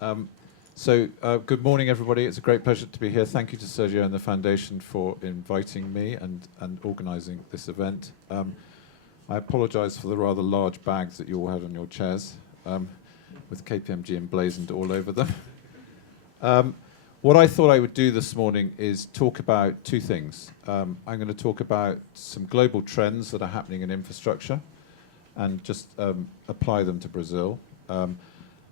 Good morning, everybody. It's a great pleasure to be here. Thank you to Sergio and the Foundation for inviting me and organising this event. I apologise for the rather large bags that you all had on your chairs, with KPMG emblazoned all over them. What I thought I would do this morning is talk about two things. I'm going to talk about some global trends that are happening in infrastructure and just apply them to Brazil.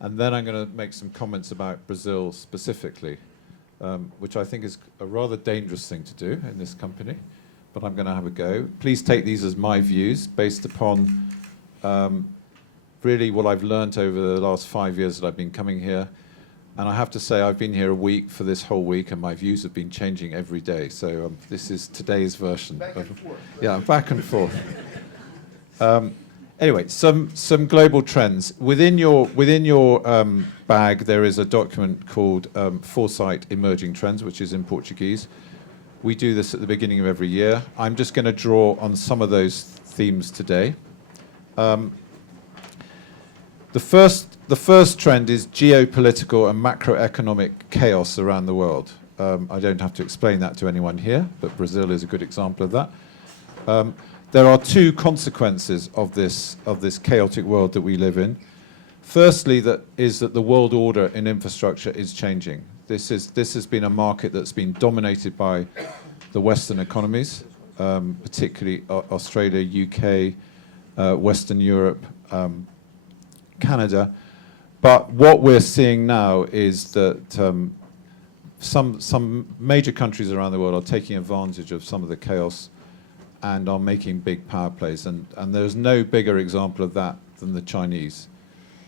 And then I'm going to make some comments about Brazil specifically, which I think is a rather dangerous thing to do in this company, but I'm going to have a go. Please take these as my views based upon really what I've learnt over the last 5 years that I've been coming here. And I have to say I've been here a week for this whole week, and my views have been changing every day. So this is today's version. Back and forth. Yeah, back and forth. Anyway, some global trends. Within your bag, there is a document called Foresight Emerging Trends, which is in Portuguese. We do this at the beginning of every year. I'm just going to draw on some of those themes today. The first trend is geopolitical and macroeconomic chaos around the world. I don't have to explain that to anyone here, but Brazil is a good example of that. There are two consequences of this chaotic world that we live in. Firstly, that the world order in infrastructure is changing. This has been a market that's been dominated by the Western economies, particularly Australia, UK, Western Europe, Canada. But what we're seeing now is that some major countries around the world are taking advantage of some of the chaos and are making big power plays. And there's no bigger example of that than the Chinese.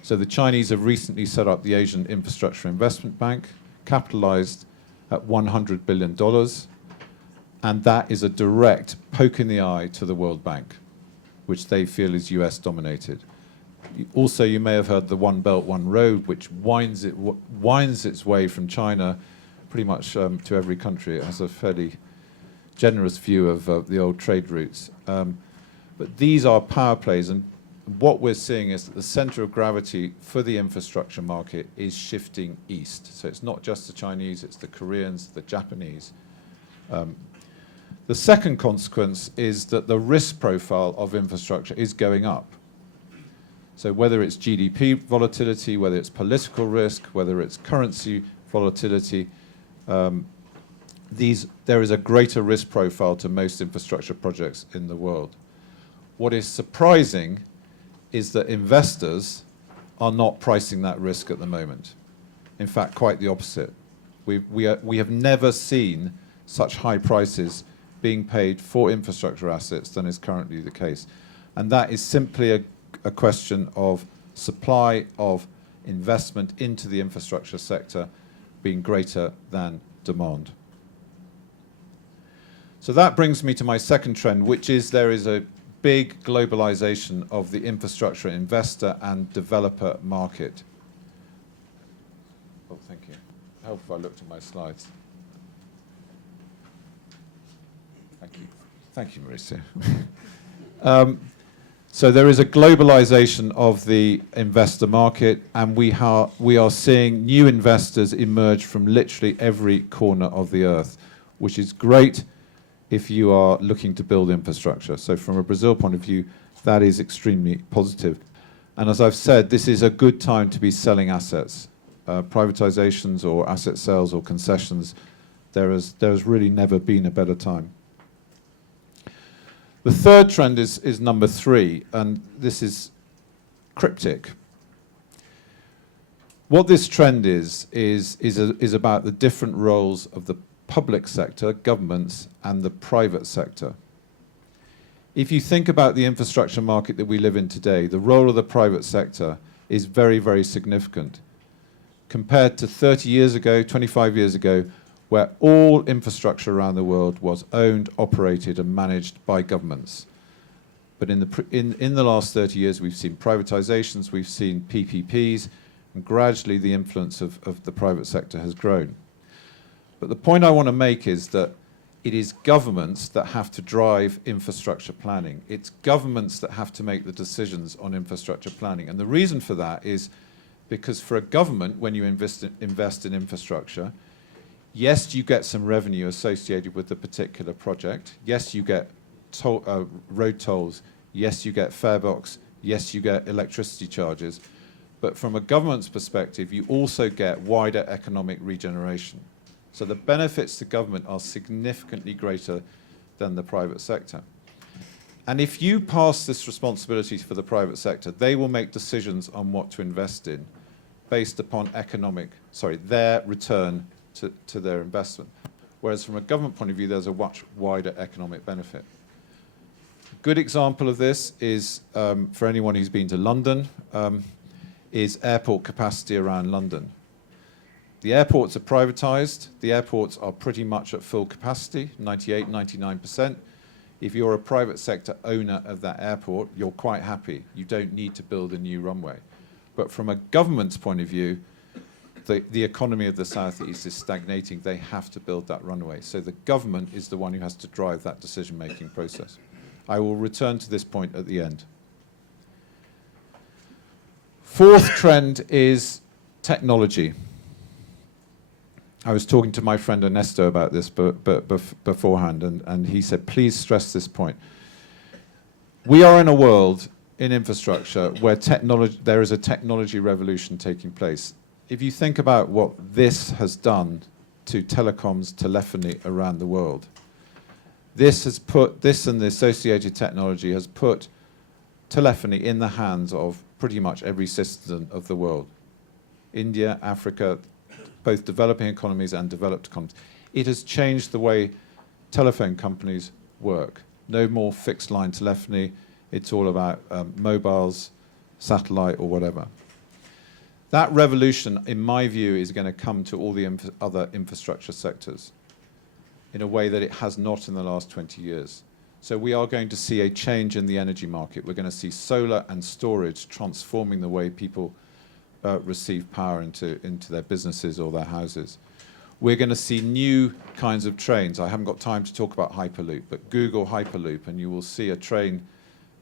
So the Chinese have recently set up the Asian Infrastructure Investment Bank, capitalized at $100 billion. And that is a direct poke in the eye to the World Bank, which they feel is US dominated. Also, you may have heard the One Belt, One Road, which winds its way from China pretty much to every country. It has a fairly generous view of the old trade routes. But these are power plays, and what we're seeing is that the center of gravity for the infrastructure market is shifting east. So it's not just the Chinese, it's the Koreans, the Japanese. The second consequence is that the risk profile of infrastructure is going up. So whether it's GDP volatility, whether it's political risk, whether it's currency volatility, there is a greater risk profile to most infrastructure projects in the world. What is surprising is that investors are not pricing that risk at the moment. In fact, quite the opposite. We have never seen such high prices being paid for infrastructure assets than is currently the case. And that is simply a question of supply of investment into the infrastructure sector being greater than demand. So that brings me to my second trend, which is there is a big globalization of the infrastructure investor and developer market. Oh, thank you. Help if I looked at my slides. Thank you. Thank you, Mauricio. So there is a globalization of the investor market, and we are seeing new investors emerge from literally every corner of the earth, which is great if you are looking to build infrastructure. So from a Brazil point of view, that is extremely positive. And as I've said, this is a good time to be selling assets. Privatizations or asset sales or concessions, there has really never been a better time. The third trend is number 3, and this is cryptic. What this trend is about the different roles of the public sector, governments, and the private sector. If you think about the infrastructure market that we live in today, the role of the private sector is very, very significant. Compared to 30 years ago, 25 years ago, where all infrastructure around the world was owned, operated, and managed by governments. But in the last 30 years, we've seen privatizations, we've seen PPPs, and gradually the influence of the private sector has grown. But the point I want to make is that it is governments that have to drive infrastructure planning. It's governments that have to make the decisions on infrastructure planning. And the reason for that is Because for a government, when you invest in infrastructure, yes, you get some revenue associated with the particular project. Yes, you get road tolls. Yes, you get fare box. Yes, you get electricity charges. But from a government's perspective, you also get wider economic regeneration. So the benefits to government are significantly greater than the private sector. And if you pass this responsibility for the private sector, they will make decisions on what to invest in based upon their return to their investment. Whereas from a government point of view, there's a much wider economic benefit. A good example of this is, for anyone who's been to London, is airport capacity around London. The airports are privatized. The airports are pretty much at full capacity, 98, 99%. If you're a private sector owner of that airport, you're quite happy. You don't need to build a new runway. But from a government's point of view, the economy of the South East is stagnating. They have to build that runway. So the government is the one who has to drive that decision-making process. I will return to this point at the end. Fourth trend is technology. I was talking to my friend Ernesto about this beforehand, and he said, please stress this point. We are in a world in infrastructure where there is a technology revolution taking place. If you think about what this has done to telecoms, telephony around the world, this and the associated technology has put telephony in the hands of pretty much every citizen of the world. India, Africa, both developing economies and developed economies. It has changed the way telephone companies work. No more fixed line telephony. It's all about mobiles, satellite, or whatever. That revolution, in my view, is going to come to all the other infrastructure sectors in a way that it has not in the last 20 years. So we are going to see a change in the energy market. We're going to see solar and storage transforming the way people receive power into their businesses or their houses. We're going to see new kinds of trains. I haven't got time to talk about Hyperloop, but Google Hyperloop, and you will see a train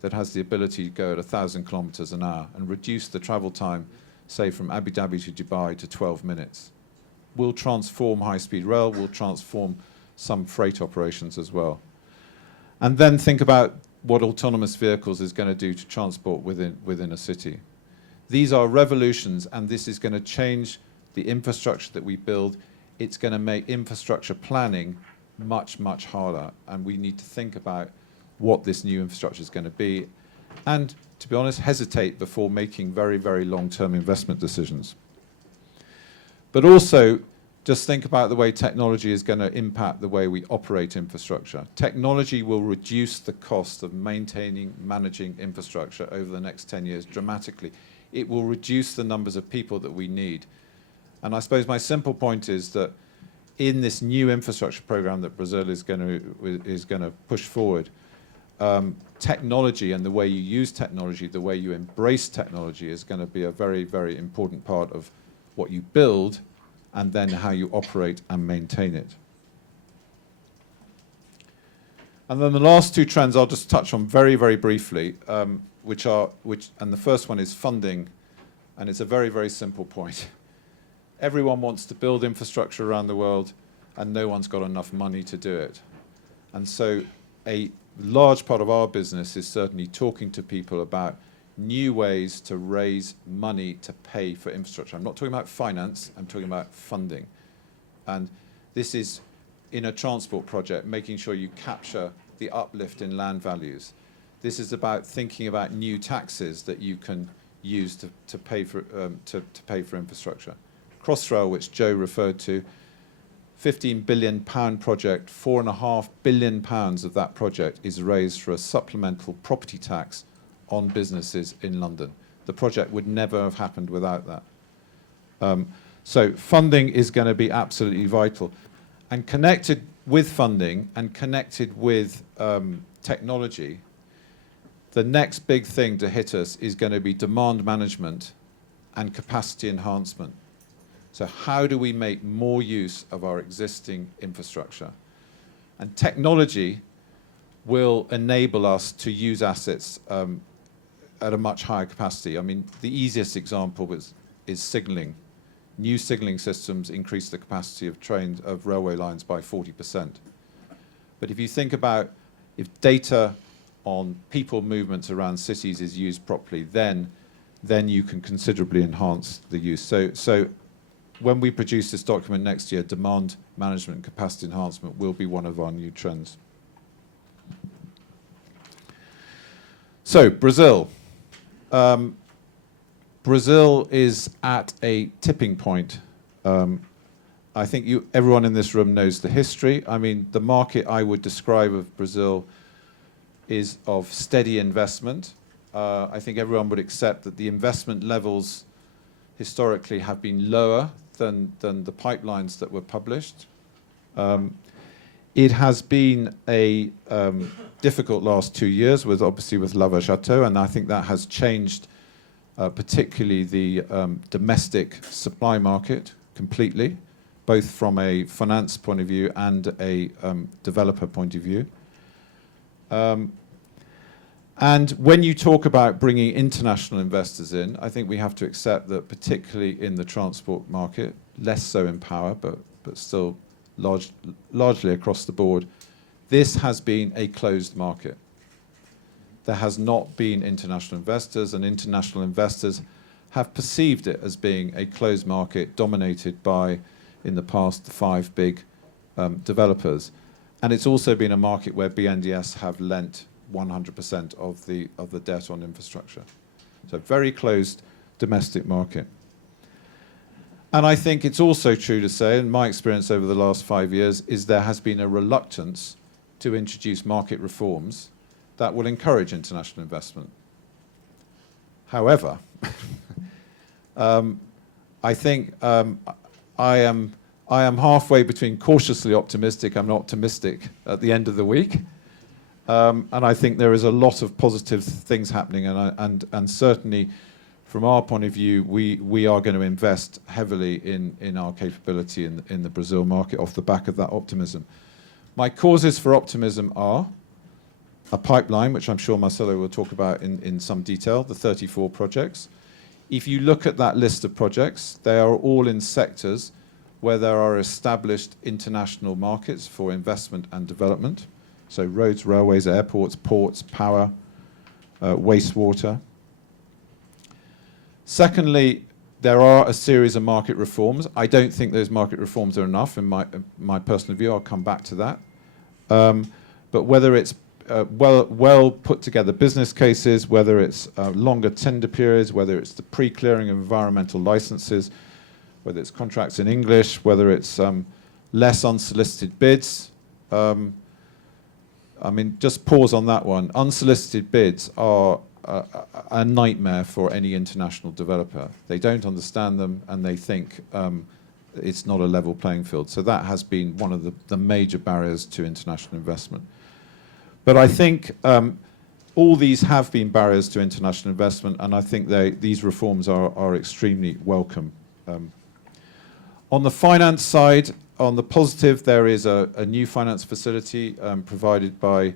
that has the ability to go at 1,000 kilometers an hour and reduce the travel time, say, from Abu Dhabi to Dubai to 12 minutes. We'll transform high-speed rail, we'll transform some freight operations as well. And then think about what autonomous vehicles is going to do to transport within a city. These are revolutions, and this is going to change the infrastructure that we build. It's going to make infrastructure planning much, much harder, and we need to think about what this new infrastructure is going to be, and, to be honest, hesitate before making very, very long-term investment decisions. But also, just think about the way technology is going to impact the way we operate infrastructure. Technology will reduce the cost of maintaining, managing infrastructure over the next 10 years dramatically. It will reduce the numbers of people that we need. And I suppose my simple point is that in this new infrastructure program that Brazil is going to push forward, technology and the way you use technology, the way you embrace technology is going to be a very, very important part of what you build and then how you operate and maintain it. And then the last two trends I'll just touch on very, very briefly, and the first one is funding, and it's a very, very simple point. Everyone wants to build infrastructure around the world, and no one's got enough money to do it. And so a large part of our business is certainly talking to people about new ways to raise money to pay for infrastructure. I'm not talking about finance, I'm talking about funding. And this is, in a transport project, making sure you capture the uplift in land values. This is about thinking about new taxes that you can use to pay for infrastructure. Crossrail, which Joe referred to, £15 billion project, £4.5 billion of that project is raised for a supplemental property tax on businesses in London. The project would never have happened without that. So funding is going to be absolutely vital. And connected with funding and connected with technology, the next big thing to hit us is going to be demand management and capacity enhancement. So how do we make more use of our existing infrastructure? And technology will enable us to use assets at a much higher capacity. I mean, the easiest example is signalling. New signalling systems increase the capacity of railway lines by 40%. But if you think about if data on people movements around cities is used properly, then you can considerably enhance the use. So when we produce this document next year, demand management and capacity enhancement will be one of our new trends. So Brazil. Brazil is at a tipping point. I think everyone in this room knows the history. I mean, the market I would describe of Brazil is of steady investment. I think everyone would accept that the investment levels historically have been lower than the pipelines that were published. It has been a difficult last 2 years, obviously with Lava Jato, and I think that has changed particularly the domestic supply market completely, both from a finance point of view and a developer point of view. And when you talk about bringing international investors in, I think we have to accept that particularly in the transport market, less so in power, but still largely across the board, this has been a closed market. There has not been international investors, and international investors have perceived it as being a closed market dominated by, in the past, the 5 big developers. And it's also been a market where BNDES have lent 100% of the debt on infrastructure. So very closed domestic market. And I think it's also true to say, and my experience over the last 5 years, is there has been a reluctance to introduce market reforms that will encourage international investment. However, I think I am halfway between cautiously optimistic and optimistic at the end of the week. And I think there is a lot of positive things happening, and certainly from our point of view, we are going to invest heavily in our capability in the Brazil market off the back of that optimism. My causes for optimism are a pipeline, which I'm sure Marcelo will talk about in some detail, the 34 projects. If you look at that list of projects, they are all in sectors where there are established international markets for investment and development. So roads, railways, airports, ports, power, wastewater. Secondly, there are a series of market reforms. I don't think those market reforms are enough in my personal view. I'll come back to that. But whether it's well put together business cases, whether it's longer tender periods, whether it's the pre-clearing of environmental licenses, whether it's contracts in English, whether it's less unsolicited bids. I mean, just pause on that one. Unsolicited bids are a nightmare for any international developer. They don't understand them, and they think it's not a level playing field. So that has been one of the major barriers to international investment. But I think all these have been barriers to international investment, and I think these reforms are extremely welcome. On the finance side, on the positive, there is a new finance facility provided by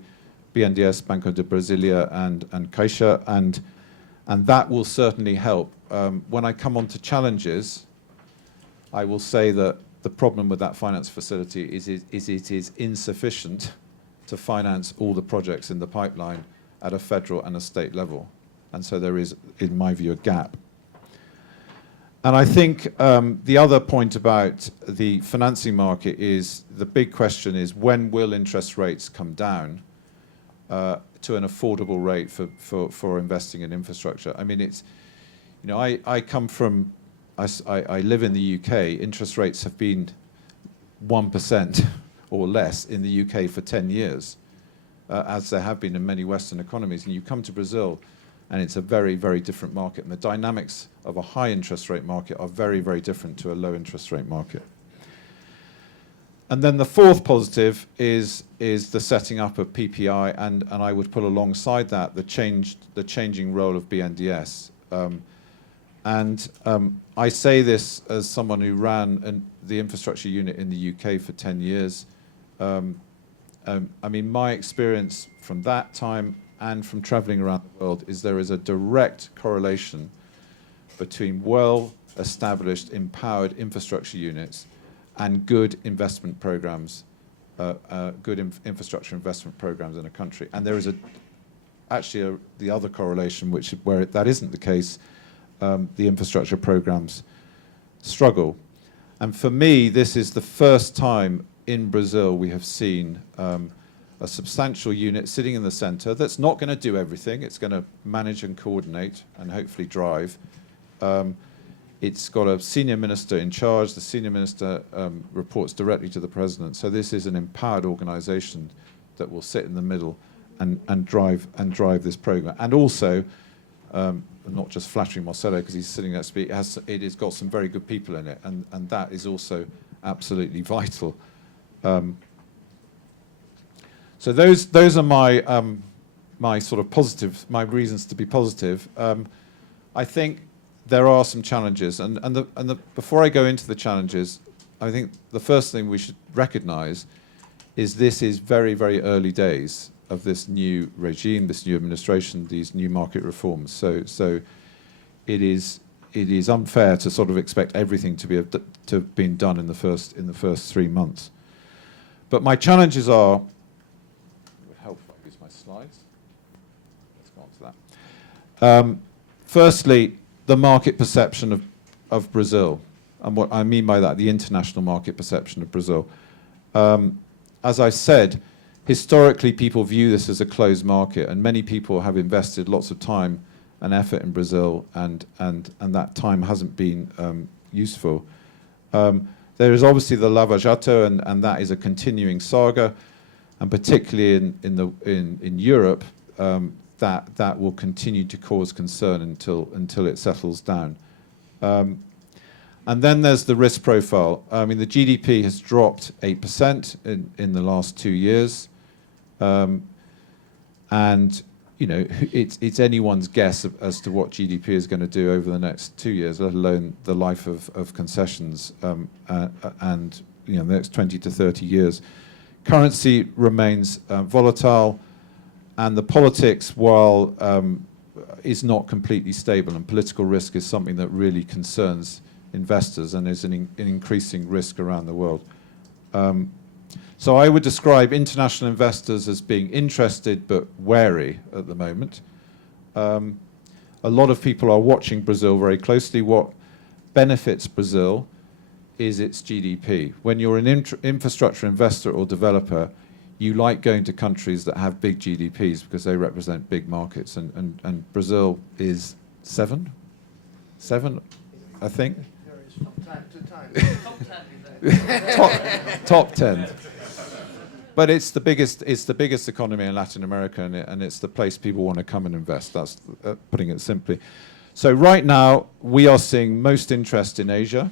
BNDES, Banco de Brasilia, and Caixa, and that will certainly help. When I come on to challenges, I will say that the problem with that finance facility is it is insufficient to finance all the projects in the pipeline at a federal and a state level. And so there is, in my view, a gap. And I think the other point about the financing market is, the big question is, when will interest rates come down to an affordable rate for investing in infrastructure? I mean, it's, you know, I come from, I live in the UK. Interest rates have been 1% or less in the UK for 10 years, as there have been in many Western economies. And you come to Brazil, and it's a very, very different market. And the dynamics of a high interest rate market are very, very different to a low interest rate market. And then the fourth positive is the setting up of PPI, and I would put alongside that the changing role of BNDES. I say this as someone who ran the infrastructure unit in the UK for 10 years. I mean, my experience from that time and from traveling around the world is there is a direct correlation between well established, empowered infrastructure units and good investment programs, infrastructure investment programs in a country. And there is the other correlation, where that isn't the case, the infrastructure programs struggle. And for me, this is the first time in Brazil we have seen a substantial unit sitting in the center that's not going to do everything. It's going to manage and coordinate and hopefully drive. It's got a senior minister in charge. The senior minister reports directly to the president. So this is an empowered organization that will sit in the middle and drive this program. And also, not just flattering Marcelo because he's sitting next to me, it has got some very good people in it, and that is also absolutely vital. So those are my sort of positive, my reasons to be positive. I think there are some challenges, and before I go into the challenges, I think the first thing we should recognise is this is very, very early days of this new regime, this new administration, these new market reforms. So it is unfair to sort of expect everything to have been done in the first 3 months. But my challenges are, it would help if I use my slides. Let's go on to that. Firstly, the market perception of Brazil, and what I mean by that, the international market perception of Brazil. As I said, historically people view this as a closed market, and many people have invested lots of time and effort in Brazil, and that time hasn't been useful. There is obviously the Lava Jato, and that is a continuing saga, and particularly in Europe, that will continue to cause concern until it settles down. And then there's the risk profile. I mean, the GDP has dropped 8% in the last 2 years, and you know it's anyone's guess as to what GDP is going to do over the next 2 years, let alone the life of concessions and the next 20 to 30 years. Currency remains volatile, and the politics, while is not completely stable, and political risk is something that really concerns investors and is an increasing risk around the world. So I would describe international investors as being interested but wary at the moment. A lot of people are watching Brazil very closely. What benefits Brazil is its GDP. When you're an infrastructure investor or developer, you like going to countries that have big GDPs because they represent big markets, and Brazil is seven, I think. Top 10. But it's the biggest economy in Latin America, and it's the place people want to come and invest. That's putting it simply. So right now we are seeing most interest in Asia.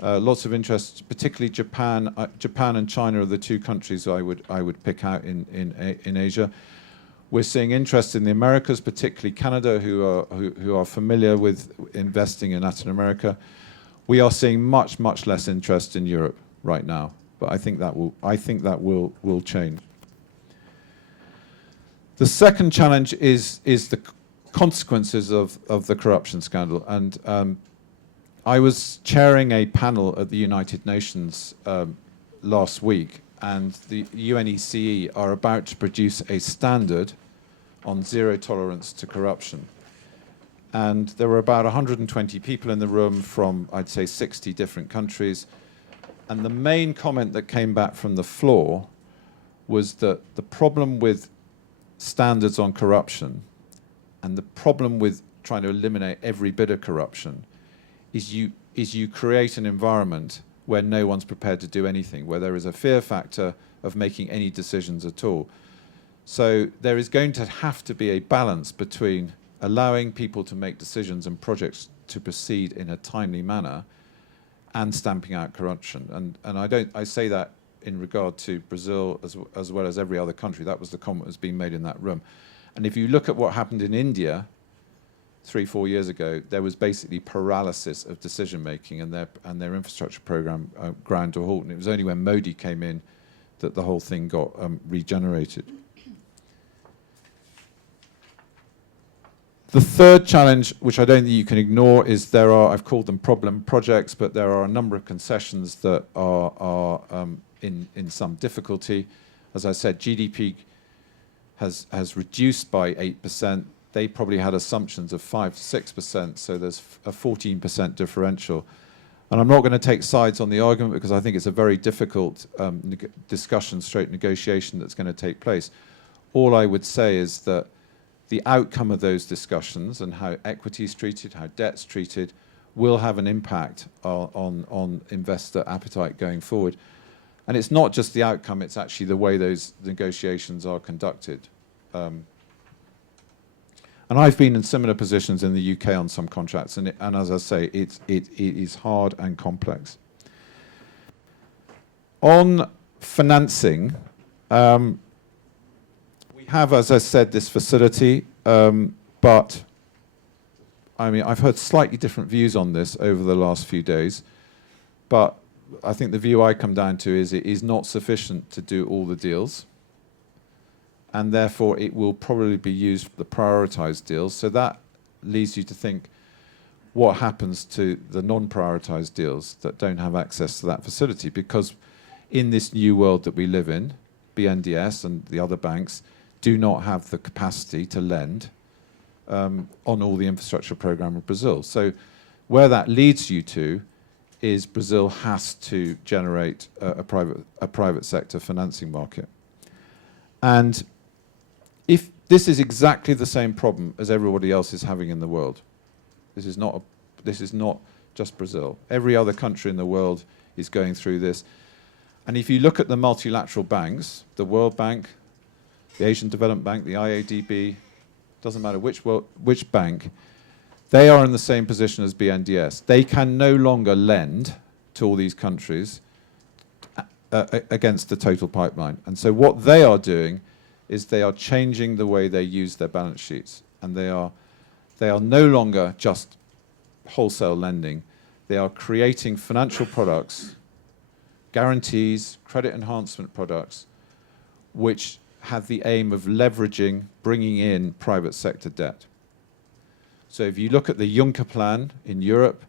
Lots of interest, particularly Japan. Japan and China are the two countries I would pick out in Asia. We're seeing interest in the Americas, particularly Canada, who are familiar with investing in Latin America. We are seeing much less interest in Europe right now, but I think that will change. The second challenge is the consequences of the corruption scandal, and I was chairing a panel at the United Nations last week, and the UNECE are about to produce a standard on zero tolerance to corruption. And there were about 120 people in the room from, I'd say, 60 different countries. And the main comment that came back from the floor was that the problem with standards on corruption and the problem with trying to eliminate every bit of corruption is you create an environment where no one's prepared to do anything, where there is a fear factor of making any decisions at all. So there is going to have to be a balance between allowing people to make decisions and projects to proceed in a timely manner and stamping out corruption. And I say that in regard to Brazil as well as every other country. That was the comment that was being made in that room. And if you look at what happened in India 3-4 years ago, there was basically paralysis of decision making, and their infrastructure program ground to a halt. And it was only when Modi came in that the whole thing got regenerated. The third challenge, which I don't think you can ignore, is I've called them problem projects, but there are a number of concessions that are in some difficulty. As I said, GDP has reduced by 8%. They probably had assumptions of 5 to 6%, so there's a 14% differential. And I'm not going to take sides on the argument because I think it's a very difficult discussion, straight negotiation that's going to take place. All I would say is that the outcome of those discussions and how equity is treated, how debt's treated, will have an impact on investor appetite going forward. And it's not just the outcome, it's actually the way those negotiations are conducted. And I've been in similar positions in the UK on some contracts, and as I say, it is hard and complex. On financing, we have, as I said, this facility, but I mean, I've heard slightly different views on this over the last few days, but I think the view I come down to is it is not sufficient to do all the deals, and therefore it will probably be used for the prioritized deals. So that leads you to think what happens to the non-prioritized deals that don't have access to that facility, because in this new world that we live in, BNDES and the other banks do not have the capacity to lend on all the infrastructure program of Brazil. So where that leads you to is Brazil has to generate a private sector financing market. And if this is exactly the same problem as everybody else is having in the world, this is not just Brazil. Every other country in the world is going through this. And if you look at the multilateral banks, the World Bank, the Asian Development Bank, the IADB, doesn't matter which bank, they are in the same position as BNDES. They can no longer lend to all these countries against the total pipeline. And so what they are doing is they are changing the way they use their balance sheets. And they are no longer just wholesale lending. They are creating financial products, guarantees, credit enhancement products, which have the aim of leveraging, bringing in private sector debt. So if you look at the Juncker plan in Europe,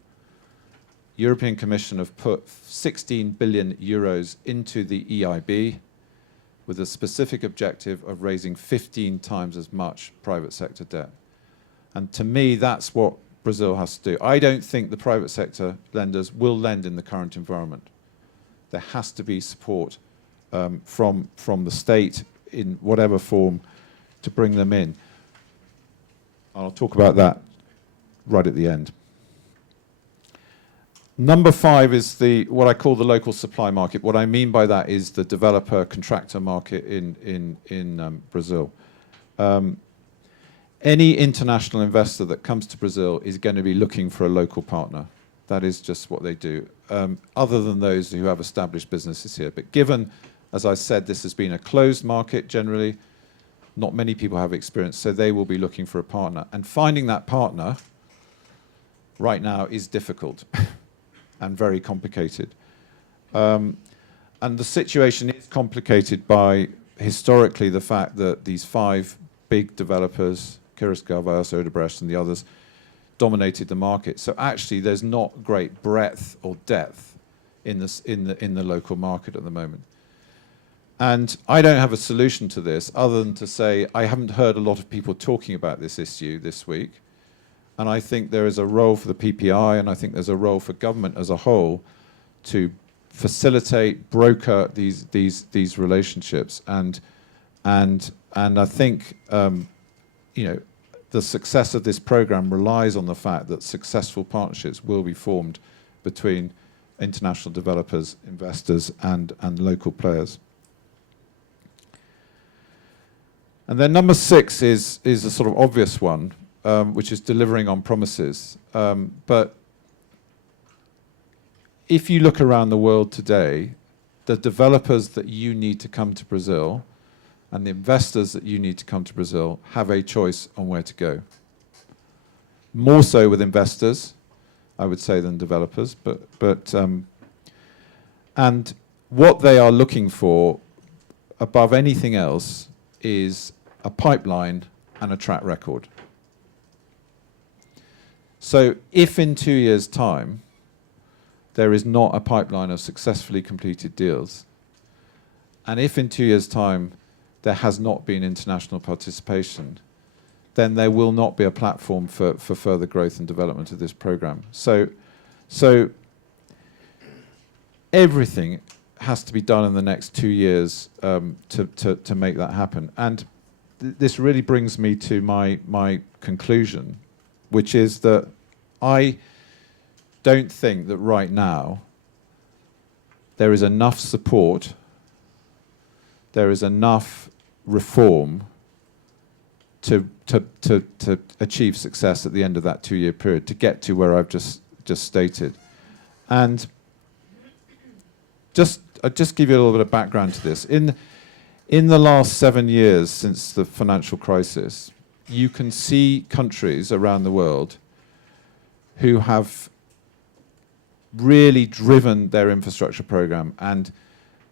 European Commission have put 16 billion euros into the EIB with a specific objective of raising 15 times as much private sector debt. And to me, that's what Brazil has to do. I don't think the private sector lenders will lend in the current environment. There has to be support from the state in whatever form to bring them in. I'll talk about that right at the end. Number 5 is what I call the local supply market. What I mean by that is the developer-contractor market in Brazil. Any international investor that comes to Brazil is going to be looking for a local partner. That is just what they do, other than those who have established businesses here. But given, as I said, this has been a closed market generally, not many people have experience, so they will be looking for a partner. And finding that partner right now is difficult and very complicated. And the situation is complicated by, historically, the fact that these 5 big developers, Kiribati, Odebrecht, and the others, dominated the market. So actually, there's not great breadth or depth in the local market at the moment. And I don't have a solution to this other than to say I haven't heard a lot of people talking about this issue this week. And I think there is a role for the PPI, and I think there's a role for government as a whole to facilitate, broker these relationships. And I think the success of this program relies on the fact that successful partnerships will be formed between international developers, investors, and local players. And then number 6 is a sort of obvious one, which is delivering on promises. But if you look around the world today, the developers that you need to come to Brazil and the investors that you need to come to Brazil have a choice on where to go. More so with investors, I would say, than developers. And what they are looking for, above anything else, is a pipeline and a track record. So if in 2 years' time there is not a pipeline of successfully completed deals, and if in 2 years' time there has not been international participation, then there will not be a platform for further growth and development of this program. So everything has to be done in the next 2 years to make that happen. And this really brings me to my conclusion, which is that I don't think that right now there is enough support, there is enough reform to achieve success at the end of that 2-year period, to get to where I've just stated. And I'll just give you a little bit of background to this. In the last 7 years since the financial crisis, you can see countries around the world who have really driven their infrastructure program and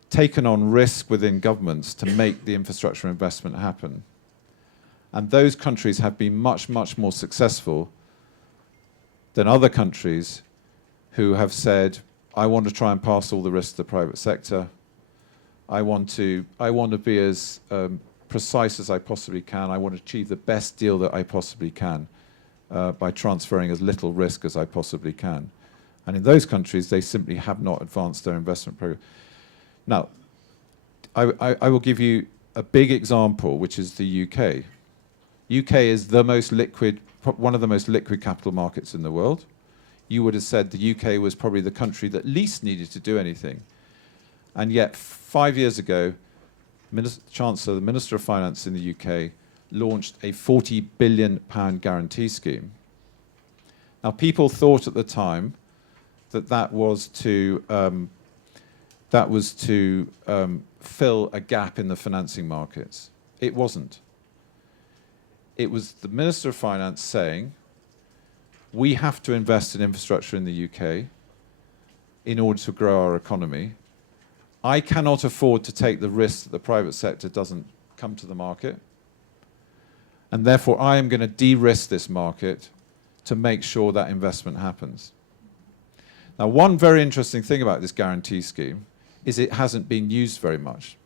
taken on risk within governments to make the infrastructure investment happen. And those countries have been much, much more successful than other countries who have said, I want to try and pass all the risk to the private sector. I want to be as precise as I possibly can. I want to achieve the best deal that I possibly can by transferring as little risk as I possibly can. And in those countries, they simply have not advanced their investment program. Now, I will give you a big example, which is the UK. UK is the most liquid, one of the most liquid capital markets in the world. You would have said the UK was probably the country that least needed to do anything. And yet, 5 years ago, the Minister of Finance in the UK launched a £40 billion guarantee scheme. Now, people thought at the time that was to fill a gap in the financing markets. It wasn't. It was the Minister of Finance saying, we have to invest in infrastructure in the UK in order to grow our economy. I cannot afford to take the risk that the private sector doesn't come to the market. And therefore, I am going to de-risk this market to make sure that investment happens. Now, one very interesting thing about this guarantee scheme is it hasn't been used very much.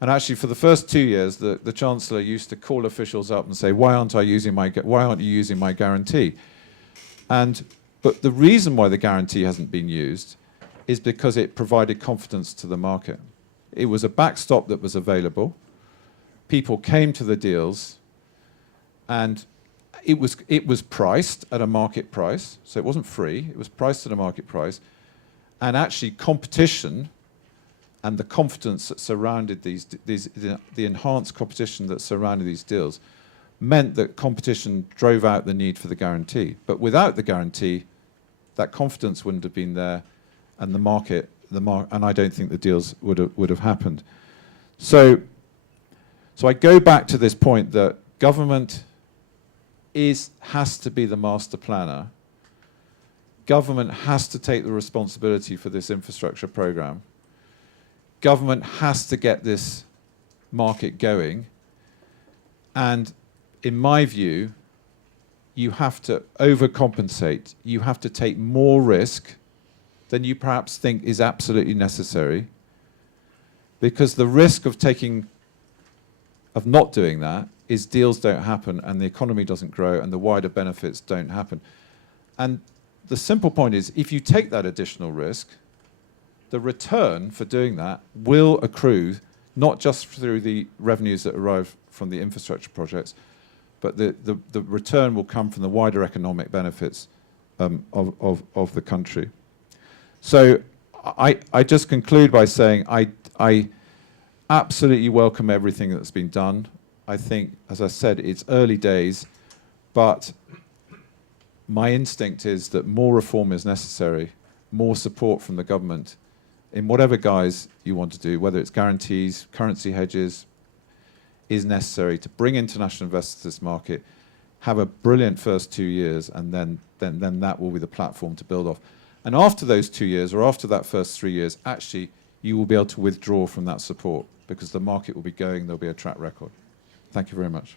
And actually, for the first 2 years, the Chancellor used to call officials up and say, why aren't you using my guarantee? But the reason why the guarantee hasn't been used is because it provided confidence to the market. It was a backstop that was available. People came to the deals, and it was priced at a market price, so it wasn't free. It was priced at a market price, and actually competition and the confidence that surrounded the enhanced competition that surrounded these deals meant that competition drove out the need for the guarantee. But without the guarantee, that confidence wouldn't have been there, and and I don't think the deals would have happened. So I go back to this point that government has to be the master planner. Government has to take the responsibility for this infrastructure program. Government has to get this market going. And in my view, you have to overcompensate. You have to take more risk than you perhaps think is absolutely necessary, because the risk of not doing that is deals don't happen and the economy doesn't grow and the wider benefits don't happen. And the simple point is, if you take that additional risk, the return for doing that will accrue not just through the revenues that arrive from the infrastructure projects, but the return will come from the wider economic benefits of the country. So I just conclude by saying I absolutely welcome everything that's been done. I think, as I said, it's early days, but my instinct is that more reform is necessary, more support from the government in whatever guise you want to do, whether it's guarantees, currency hedges, is necessary to bring international investors to this market, have a brilliant first 2 years, and then that will be the platform to build off. And after those 2 years, or after that first 3 years, actually, you will be able to withdraw from that support because the market will be going, there'll be a track record. Thank you very much.